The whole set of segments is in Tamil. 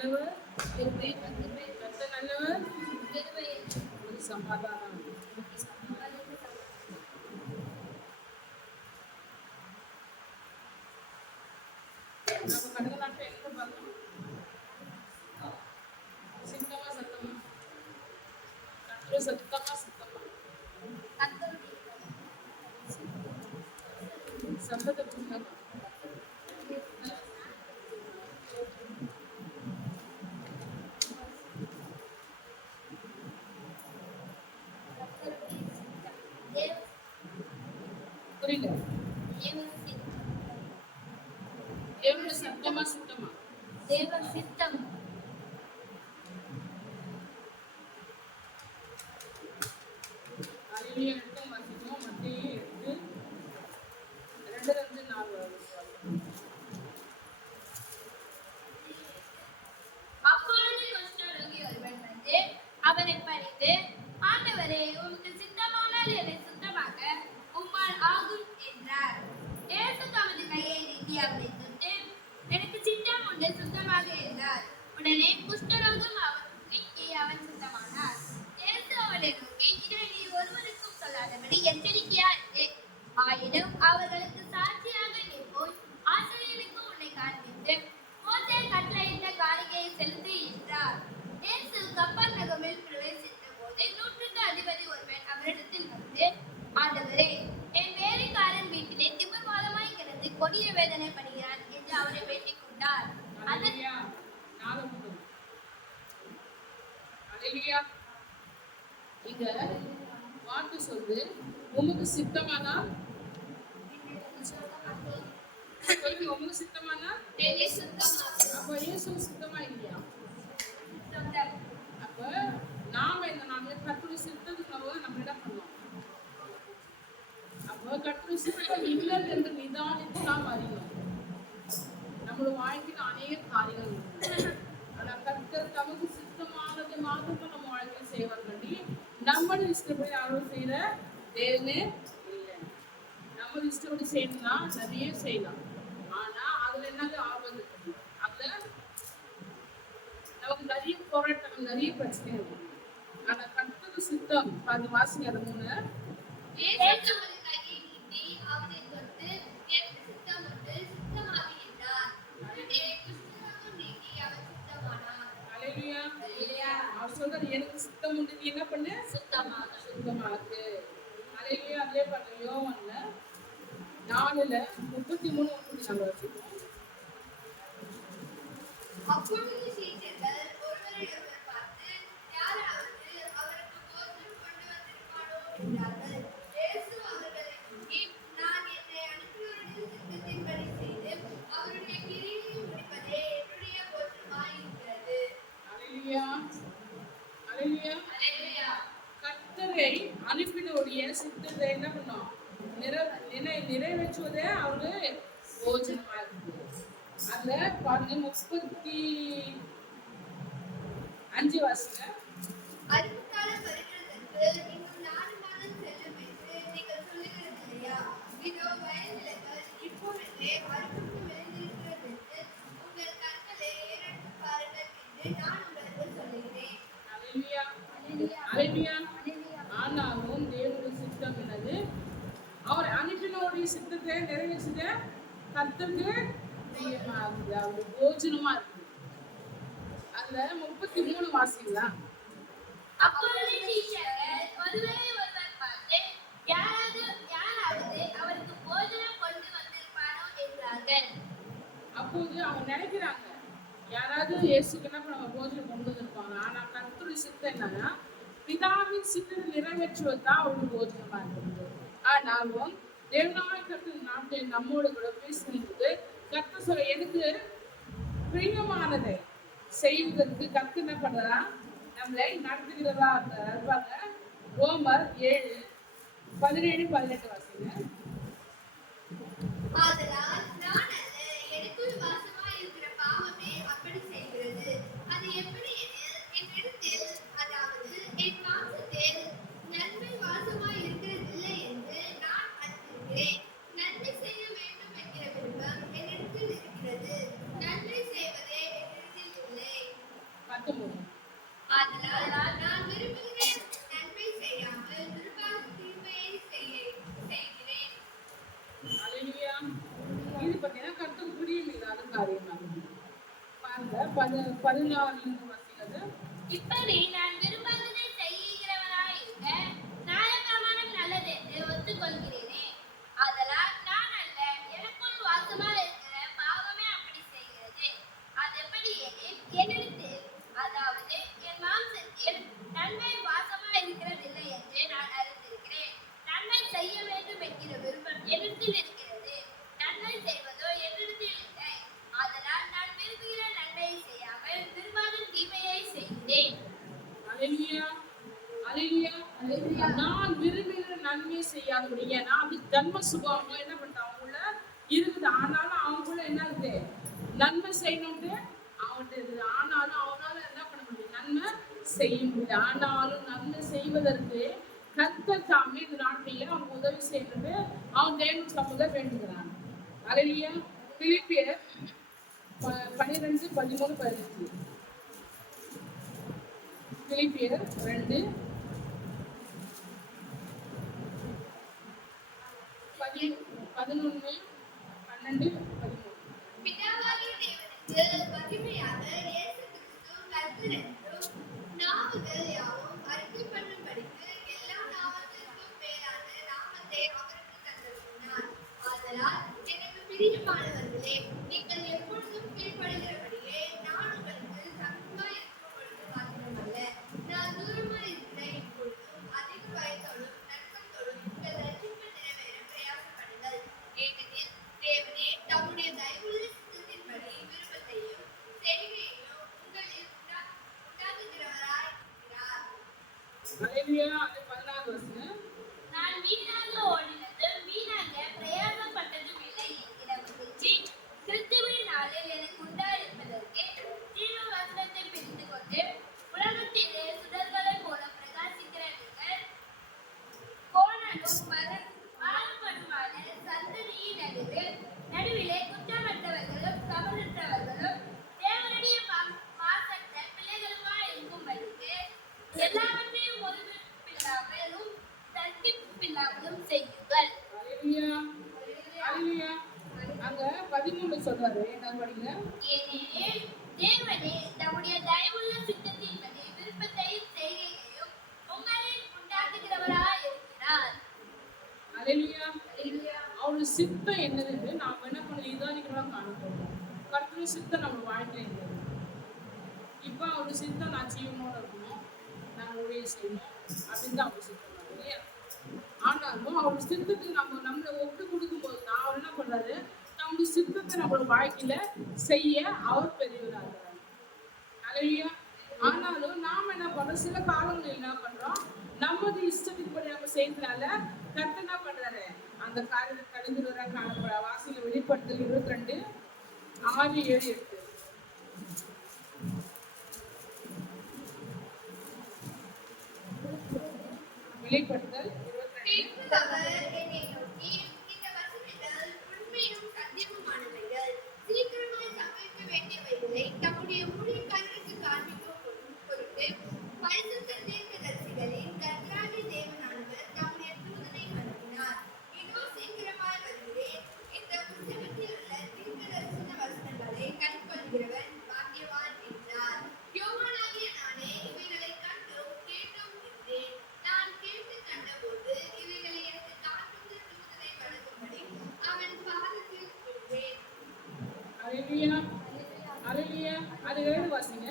நல்லவர், கர்த்தர் நல்லவர், ஒரு சமாதானம். நம்ம கடந்த நாட்டில் என்ன பார்த்தோம்? சித்தமா சத்தமா, கர்த்தர் சத்தமா சத்தத்தை புரிஞ்சுக்கணும். புரியல? தேவனுடைய சத்தமா சித்தமா? தேவ சித்தம். அலையிலேயே எடுத்து வாசிக்கணும். மத்தியே எடுத்து 2-4 அப்பொழுது குஷ்டரோகி ஒருவன் வந்து அவரை பணிந்து, ஆண்டவரே, உமக்கு சித்தமானால் என்னை சுத்தமாக்க உம்மால் ஆகும் என்றார். இயேசு தமது கையை நீட்டி அவரை தொட்டு, எனக்கு சித்தம் உண்டு, சுத்தமாக என்றார். உடனே குஷ்டரோகம் நீக்கி அவன் சுத்தமானார். இயேசு அவனை நோக்கி, இதை நீ ஒருவருக்கும் சொல்லாதபடி எச்சரிக்கையா இரு. ஆயினும் அவர்களுக்கு சாட்சியாக நீ போய் ஆசிரியருக்கு உன்னை காண்பித்து மோசே கட்டளையிட்ட காணிக்கையை செலுத்து என்றார். இயேசு கப்பர்நகமில் பிரவேசித்த போது 100க்கு அதிபதி ஒருவன் அவரிடத்தில் வந்து, ஆண்டவரே, என் வேலைக்காரன் வீட்டிலே திமிர்வாதமாய் கிடந்து கொடிய வேதனைப்படுகிறான் என்று அவரை வேண்டிக் கொண்டார். இங்க வார்த்தை சொல்லு, உமக்கு சித்தமானால் உமக்கு சித்தமானா அப்ப இயேசு சித்தமா இல்லையா? அப்ப நாம இந்த நாம கர்த்தருடைய சித்தத்துக்கு நம்ம என்ன பண்ணோம்? அப்ப கர்த்தருடைய சித்தம் இல்லை என்று நிதானித்து நாம் அறியணும். நம்மளோட வாழ்க்கையில் அநேக காரியங்கள் உண்டு. ஆனா கர்த்தர் தமக்கு சித்தமானது மாத்திரம் நம்ம வாழ்க்கையில் செய்வார்களி. நம்மளும் இஷ்டப்படி யாரும் செய்யற தேவனே இல்லை. நம்ம இஷ்டப்படி செய்யணும்னா நிறைய செய்யலாம். ஆனா அதுல என்னது ஆபத்து? அதுல நமக்கு நிறைய போராட்டம், நிறைய பிரச்சனை இருக்கும். ஆனா கர்த்தருடைய சித்தம் அது வாசிங்க. அது 3 அவர் சொல்றாரு, எனக்கு சித்தம் உண்டு, நீ என்ன பண்ணு? சுத்தமாக்கு. அலையிலேயே அதே பாருங்க, யோவான்ல 4:33 வச்சுக்கோம். அப்பொழுது சீஷர்கள் ஒருவரையொருவர் பார்த்து, யாராவது அவருக்கு போஜனம் கொண்டு வந்திருப்பானோ என்றார்கள். இயேசு அவர்களை நோக்கி, நான் என்னை அனுப்பியவருடைய சித்தத்தின்படி செய்து அவருடைய கிரியையை முடிப்பதே என்னுடைய போஜனமாய் இருக்கிறது. கர்த்தரை அனுப்பினோடைய சித்தத்தை என்ன பண்ணோம்? நிறைவேற்றுவதே அவரு போஜனமா இருக்கு. அதுல பாருங்க 35 வாசிங்க. அறுப்புக்காலம் வருகிறதற்கு இன்னும் 4 மாதம் செல்லும் என்று நீங்கள் சொல்லுகிறது இல்லையா? இதோ வயல்நிலங்கள் இப்பொழுதே அறுப்புக்கு விளைந்திருக்கிறது என்று உங்கள் கண்களை ஏறெடுத்து பாருங்கள் என்று நான் உங்களுக்கு சொல்லுகிறேன். ஆனாலும் தேவனுடைய சித்தம் என்னது? அவர் அனுப்பினோடைய சித்தத்தை நிறைவேற்ற கர்த்தருக்கு பிரியமா இருக்குது, அவரு போஜனமா இருக்கு. அதுல 33 வாசிங்களா? அப்பொழுது சீஷர்கள் ஒருவரையொருவர் பார்த்து, யாராவது அவருக்கு போஜனம் கொண்டு வந்திருப்பானோ என்றார்கள். அப்போது அவங்க நினைக்கிறாங்க, யாராவது இயேசுக்கு என்ன நம்ம போஜனம் கொண்டு வந்திருப்பாங்க. ஆனா கர்த்தருடைய சித்தம் என்னன்னா, பிதாவின் சித்தத்தை நிறைவேற்றுவதுதான் அவருக்கு போஜனமா இருக்குது. ஆனாலும் தேவனாய் கர்த்தர் நாட்டை நம்மோடு கூட பேசும்போது கர்த்தர் சொல்ல, எனக்கு பிரியமானதை செய்வதற்கு கர்த்தர் என்ன பண்றா? நம்மளை நடத்துகிறதா இருப்பாங்க. ரோமர் 7:17-18 வாசிங்க. ஆதலால் நான் அல்ல, எனக்குள் வாசமாய் இருக்கிற பாவமே அப்படி செய்கிறது. அது எப்படி எனில், என்னிடத்தில், அதாவது என் மாம்சத்தில் நன்மை வாசமாய் இருக்கிறதில்லை என்று நான் அறிந்திருக்கிறேன். நன்மை செய்ய வேண்டும் என்கிற விருப்பம் என்னிடத்தில் இருக்கிறது, நன்மை செய்வதே என்னிடத்தில் இல்லை. பார்த்தீங்கன்னா கர்த்தருக்கு பிரியமில்லாத காரியமாகும். பாருங்க 14 வாசிக்கிறது. இப்படி நான் விரும்பாததை செய்கிறவனாயிருக்க நியாயப்பிரமாணம் நல்லது என்று ஒத்துக்கொள்கிறேனே. ஆதலால் நான் அல்ல, எனக்குள் வாசமாயிருக்கிற பாவமே அப்படி செய்கிறது. அதெப்படி எனில், என்னிடத்தில், அதாவது என் மாம்சத்தில் நன்மை வாசமாயிருக்கிறதில்லை என்று நான் அறிந்திருக்கிறேன். நன்மை செய்ய வேண்டும் என்கிற விருப்பம் என்னிடத்தில் இருக்கிறது, நன்மை செய்வதோ என்னிடத்தில் இல்லை. ஆதலால் நான் விரும்புகிற நன்மையை செய்யாமல் விரும்பாத தீமையை செய்கிறேன். அல்லேலூயா, அல்லேலூயா, அல்லேலூயா. நான் விரும்புகிற நன்மை செய்யாதபடி, ஏன்னா அது ஜன்ம சுபாவம் என்ன பண்ணிட்டான் அவங்கள இருக்குது. ஆனாலும் அவங்கள என்ன இருக்குது, நன்மை செய்யணும்ட்டு அவன்கிட்ட இருக்குது. ஆனாலும் அவனால என்ன பண்ண முடியும், நன்மை செய்ய முடியாது. ஆனாலும் நன்மை செய்வதற்கு கர்த்தர் தாமே இந்த நாட்டிலே அவன் உதவி செய்யணும்ட்டு அவன் தேவன் சமூக வேண்டுகிறான். அல்லேலூயா. பிலிப்பியர் 12, 13, 15. பிலிப்பியர் 2, 11, 12, 13. பிதாவாகிய தேவனுக்கு மகிமையாக இயேசு கிறிஸ்து கர்த்தர் என்றும், நாவுகள் யாவும் அறிக்கை பண்ணும்படிக்கு எல்லா நாமத்திற்கும் மேலான நாமத்தை அவருக்கு தந்தருளினார். ஆதலால் எனக்கு பிரியமானவர்களே, நீங்கள் எப்பொழுதும் கீழ்ப்படுகிறபடியே நான் உங்களுக்கு சமீபமாய் இருக்கும் பொழுது மாத்திரமல்ல, நான் தூரமாய் இருக்கிற இப்பொழுதும் அதிக பயத்தோடும் நற்கத்தோடும் உங்கள் ரட்சிப்பு நிறைவேற பிரயாசப்படுங்கள். ஏனெனில் தேவனே தம்முடைய தயவுள்ள சித்தத்தின்படி விருப்பத்தையும் செய்கையையும் உங்களில் உண்டாக்குகிறவராய் இருக்கிறார். அல்லேலூயா. அது 14 வசனம். நான் வீணாக ஓடினதும் வீணாக பிரயாசப்பட்டதும் இல்லை என்கிற மகிழ்ச்சி கிறிஸ்துவின் நாளில் எனக்கு உண்டாயிருப்பதற்கு ஜீவ வசனத்தை பிரித்துக் கொண்டு உலகத்திலே சுடர்களைப் போல பிரகாசிக்கிற நீங்கள் கோணலும் மாறுபடுமான சந்ததியின் நடுவிலே குற்றமற்றவர்களும் கபடற்றவர்களும் தேவனுடைய மாசற்ற பிள்ளைகளுமாய் இருக்கும்படிக்கு எல்லாவற்றையும் ஒருங்கிப்பில்லாமலும் தர்க்கிப்பில்லாமலும் செய்யுங்கள். அல்லேலூயா, அல்லேலூயா. அங்க 13 சொல்றாரு, என்ன படிங்க. ஏனெனில் தேவனே தம்முடைய தயவுள்ள சித்தத்தின்படி விருப்பத்தையும் செய்கையையும் உங்களில் உண்டாக்குகிறவராய் இருக்கிறார். அல்லேலூயா. அவருடைய சித்தம் என்னது நாம் என்ன பண்ண நிதானிக்கிறோம் காணப்போம். கர்த்தருடைய சித்தம் நம்ம வாழ்க்கையில இருந்தது. இப்போ அவருடைய சித்தம் நான் ஜீவனோட இருக்கணும், நான் ஊழியம் செய்யணும் அப்படின்னு தான் அவர் சித்தம் இல்லையா. ஆனாலும் அவருடைய சித்தத்துக்கு நம்மளை ஒப்பு கொடுக்கும்போது தான் அவர் என்ன பண்றாரு, நம்முடைய சித்தத்தை நம்மளோட வாழ்க்கையில செய்ய அவர் பெரியவராக இருக்கிறார். அல்லேலூயா. ஆனாலும் நாம என்ன பண்றோம், சில காலங்கள் என்ன பண்றோம், நமது இஷ்டத்தின்படி நம்ம செய்யறதுனால கர்த்தர் என்ன பண்றாரு, அந்த காரியத்தை கடிந்துவரா காணப்பட. வாசிங்க வெளிப்படுத்தல் 22, 6, 7, 8. வெளிப்படுத்தல் 22. அவர் என்னை நோக்கி, இந்த வசனங்கள் உண்மையும் சத்தியமுமானவைகள். சீக்கிரமாய் சம்பவிக்க வேண்டியவைகளை தம்முடைய ஊழியக்காரருக்கு காண்பிக்கும் பொருட்டு பரிசுத்த தீர்க்கதரிசிகளின் கர்த்தராகிய தேவனானவர் தம்முடைய தூதனை அனுப்பினார். இதோ சீக்கிரமாய் வருகிறேன். இந்த புத்தகத்தில் உள்ள தீர்க்கதரிசன வசனங்களை கைக்கொள்கிறவன் பாக்கியவான் என்றார். யோவானாகிய நானே இவைகளை கண்டும் கேட்டும் இருந்தேன். நான் கேட்டு கண்டபோது இவைகளை எனக்கு காண்பித்த தூதனை வணங்கும்படி அவன் பாதத்தில் விழுந்தேன். அல்லேலூயா, அல்லேலூயா. அது 7 வாசிங்க.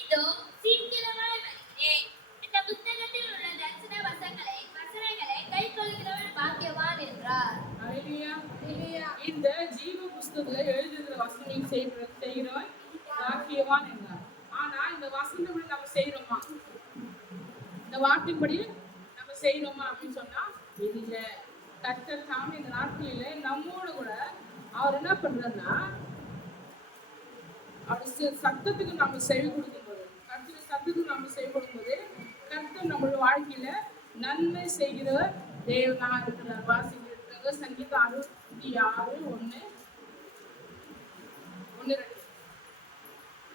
இதோ சீக்கிரமாய் வருகிறேன். இந்த புத்தகத்தில் உள்ள தரிசன வசனங்களை கைக்கொள்கிறவன் பாக்கியவான் என்றார். அல்லேலூயா. இந்த ஜீவ புஸ்தகத்துல எழுதுகிற வசனம் செய்கிறவன் பாக்கியவான் என்றார். ஆனா இந்த வசனப்படி நம்ம செய்யறோமா, இந்த வாக்கின்படி நம்ம செய்யறோமா அப்படின்னு சொன்னா இல்ல. கர்த்தர் தாமே இந்த நாட்களில நம்மோட கூட அவர் என்ன பண்றாருன்னா, அவர் சத்தத்துக்கு நம்ம செவி கொடுக்கும்போது, கர்த்தர் சத்தத்துக்கு நம்ம செவி கொடுக்கும்போது கர்த்தர் நம்மளோட வாழ்க்கையில நன்மை செய்கிறவர் தேவனா இருக்கிறார். வாசிக்கிறாங்க சங்கீதம் 66, 1, 2.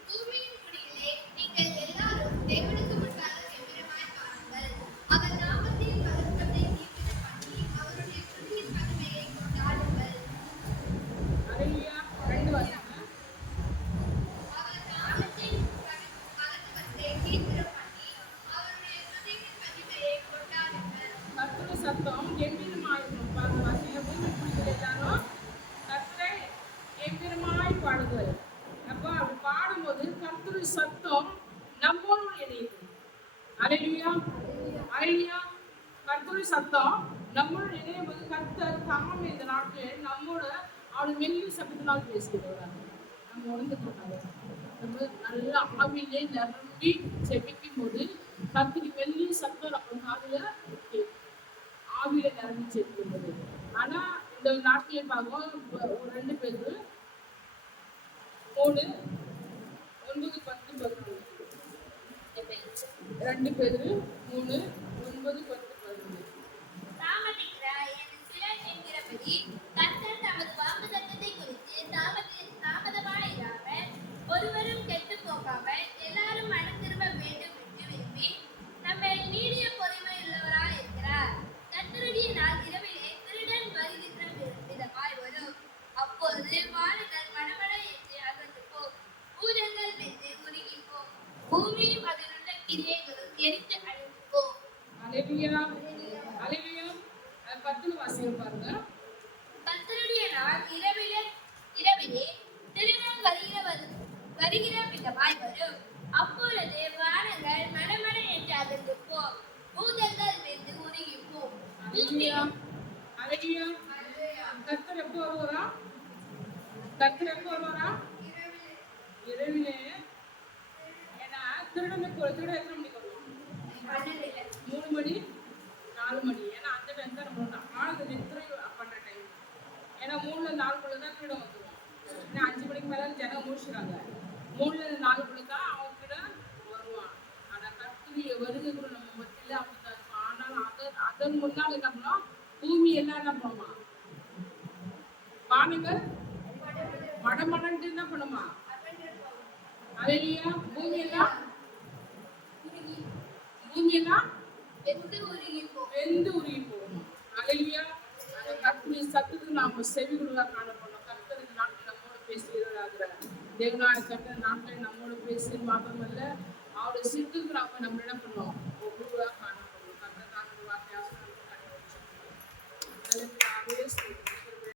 பூமியின் குடிகளே, நீங்கள் எல்லாரும் தேவனுக்கு முன்பாக கெம்பீரமாய் பாடுங்கள். அவர் நாமத்தின் பரிசுத்தத்தை கீர்த்தனம் பண்ணி அவருடைய துதியின் மகிமையை கொண்டாடுங்கள். கர்த்தருடைய சத்தம் நம்மோடு இணையுது. அல்லேலூயா, அல்லேலூயா. கர்த்தருடைய சத்தம் நம்மோடு இணையும் போது கர்த்தர் தாமே இந்த நாட்களில் நம்மோட அவருடைய மெல்லிய சத்தத்தினால் பேசுகிறார். நம்ம உணர்ந்துக்கொண்டாங்க நம்ம நல்லா ஆவியிலே நிரம்பி செபிக்கும் போது கர்த்தருடைய மெல்லிய சத்தம் நம்ம காதுல ஆவியில நிரம்பி செபிக்கும் போது. ஆனா இந்த நாட்களே பார்க்கும் ஒரு 2 பேரு 3 9 10 11 2 பேரு 3 9 10 11 தாமதிக்கிறாய் என்று சிலர் என்கிறபடி கர்த்தர் தமது வாக்குத்தத்தத்தை குறித்து தாமதமாயிராமல் ஒருவரும் கெட்டுப் போகாமல் எல்லாரும் மனம் திரும்ப வேண்டும் என்று விரும்பி நம்மை நீடிய பொறுமையுள்ளவராய் இருக்கிறார். கர்த்தருடைய நாள் இரவிலே திருடன் வருகின்ற விதமாய் வரும். அப்பொழுது வானங்கள் மணமண என்று அகன்று போம், பூதங்கள் வெந்து உருகி போம், பூமியும் அதிலுள்ள கிரியைகளும் எரித்து அழிந்து போம். அல்லேலூயா, அல்லேலூயா. 10 வாசியம் பாருங்க. கர்த்தருடைய நாள் இரவிலே திருடன் வருகிற விதமாய் வரும். அப்பொழுது வானங்கள் மணமண என்று அகன்று போம், பூதங்கள் வெந்து உருகி போம். அல்லேலூயா, அல்லேலூயா. கர்த்தர் எப்போ வருவாரா? கர்த்தர் எப்போ வருவாரா? இரவிலே. ஏன்னா திருடன் எத்தனை மணிக்கு வருவான்? 3 மணி 4 மணி. ஏன்னா அந்த டைம் தான் நம்ம ஆளுங்க நித்திரை பண்ற டைம். ஏன்னா 3ல 4 தான் திருடன் வந்துருவான். ஏன்னா 5 மணிக்கு மேல ஜனம் முடிச்சுறாங்க. 3ல 4 தான் அவன் திருடன் வருவான். ஆனா கர்த்தருடைய வருகை கூட நம்ம மத்தியில அப்படிதான் இருக்கும். ஆனால் அதன் முன்னால் என்ன பண்ணோம்? பூமி எல்லாம் என்ன பண்ணுமா? வானங்கள் மடமடன்னு என்ன பண்ணுமா? அல்லேலூயா. பூமி எல்லாம் வெந்து உருகி போம். அல்லேலூயா. அந்த கர்த்தருடைய சத்தத்துக்கு நாம செவி கொடுக்க காணப்படணும். கர்த்தர் இந்த நாட்டில் நம்மோடு பேசுகிறார். தேவனாய கர்த்தர் நாட்டில் நம்மோடு பேசி மாத்திரமல்ல அவருடைய சித்தத்துக்கு நாம நம்ம என்ன பண்ணுவோம்? ஒவ்வொருவராக காணப்படணும். கர்த்தர் தான் வார்த்தையாக நமக்கு கண்டுபிடிச்சிருக்கோம்.